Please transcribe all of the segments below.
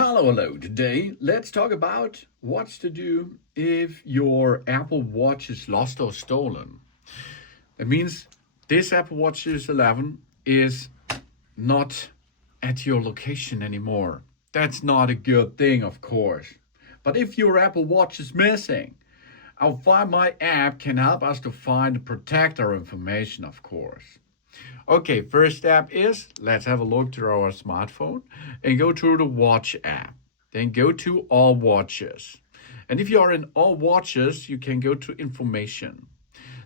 Hello. Today, let's talk about what's to do if your Apple Watch is lost or stolen. It means this Apple Watch Series 11 is not at your location anymore. That's not a good thing, of course. But if your Apple Watch is missing, our Find My app can help us to find and protect our information, of course. Okay, first step is let's have a look to our smartphone and go to the Watch app. Then go to All Watches. And if you are in All Watches, you can go to Information.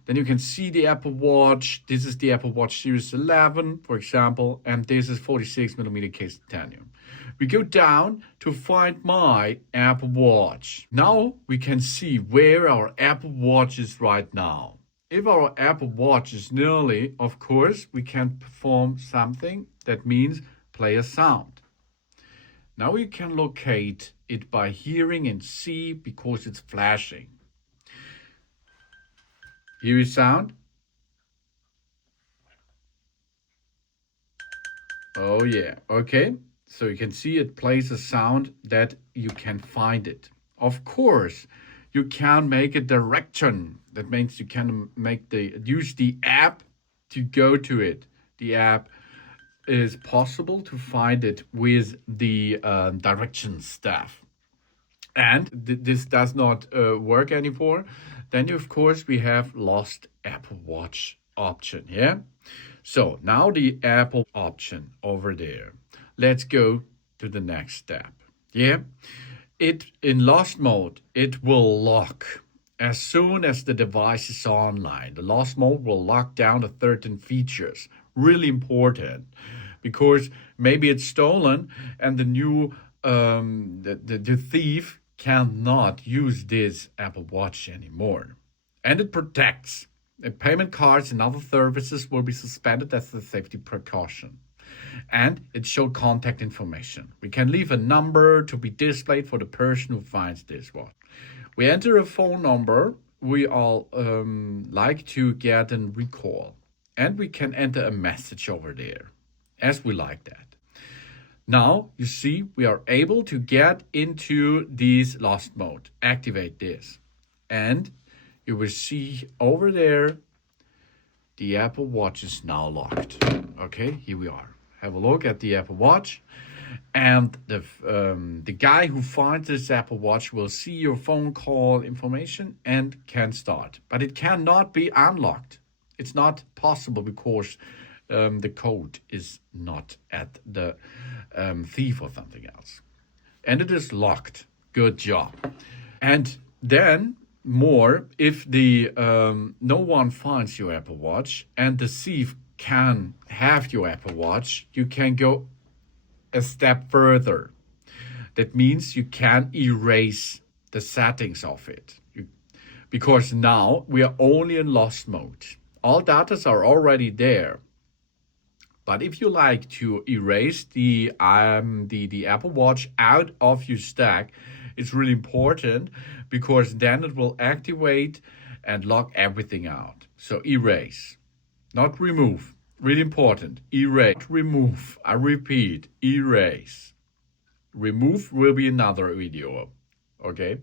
Then you can see the Apple Watch. This is the Apple Watch Series 11, for example, and this is 46mm case titanium. We go down to Find My Apple Watch. Now we can see where our Apple Watch is right now. If our Apple Watch is nearly, of course, we can perform something that means play a sound. Now we can locate it by hearing and see because it's flashing. Hear a sound? Oh yeah, okay. So you can see it plays a sound that you can find it. Of course, you can make a direction. That means you can use the app to go to it. The app is possible to find it with the direction staff. And this does not work anymore. Then of course we have lost Apple Watch option. Yeah. So now the Apple option over there. Let's go to the next step. Yeah. It in lost mode, it will lock as soon as the device is online. The lost mode will lock down the certain features. Really important because maybe it's stolen and the new the thief cannot use this Apple Watch anymore. And it protects. Payment cards and other services will be suspended as a safety precaution. And it shows contact information. We can leave a number to be displayed for the person who finds this watch. We enter a phone number we all like to get a recall. And we can enter a message over there as we like that. Now, you see, we are able to get into this lost mode. Activate this. And you will see over there, the Apple Watch is now locked. Okay, here we are. Have a look at the Apple Watch. And the guy who finds this Apple Watch will see your phone call information and can start. But it cannot be unlocked. It's not possible because the code is not at the thief or something else. And it is locked. Good job. And then more, if the no one finds your Apple Watch and the thief can have your Apple Watch, you can go a step further. That means you can erase the settings of it. Because now we are only in lost mode. All data are already there. But if you like to erase the Apple Watch out of your stack, it's really important because then it will activate and lock everything out. So erase, not remove. Really important. Erase, not remove. I repeat, erase. Remove will be another video. Okay.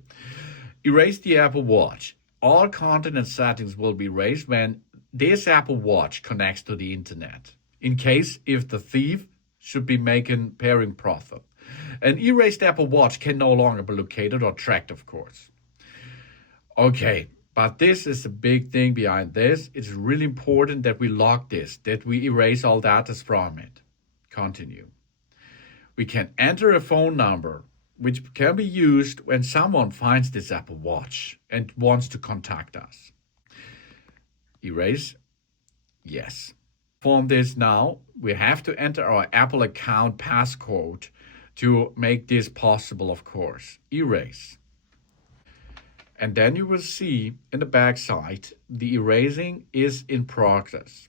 Erase the Apple Watch. All content and settings will be erased when this Apple Watch connects to the internet. In case if the thief should be making pairing profit. An erased Apple Watch can no longer be located or tracked, of course. Okay, but this is a big thing behind this. It's really important that we lock this, that we erase all data from it. Continue. We can enter a phone number, which can be used when someone finds this Apple Watch and wants to contact us. Erase. Yes. From this now, we have to enter our Apple account passcode to make this possible, of course. Erase. And then you will see in the back side, the erasing is in progress.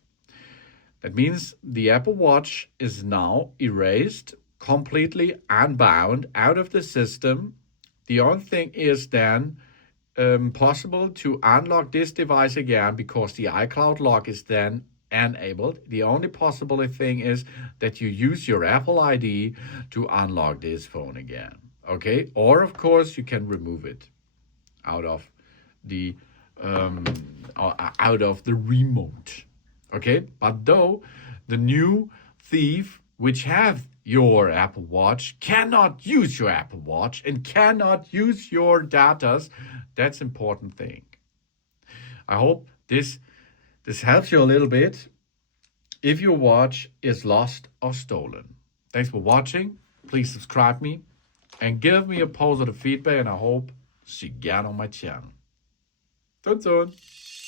That means the Apple Watch is now erased, completely unbound out of the system. The only thing is then possible to unlock this device again because the iCloud lock is then enabled. The only possible thing is that you use your Apple ID to unlock this phone again. Okay? Or of course you can remove it out of the remote. Okay? But though the new thief which have your Apple Watch cannot use your Apple Watch and cannot use your datas, that's important thing. I hope this helps you a little bit if your watch is lost or stolen. Thanks for watching. Please subscribe me and give me a positive feedback, and I hope see you again on my channel. Tot ziens!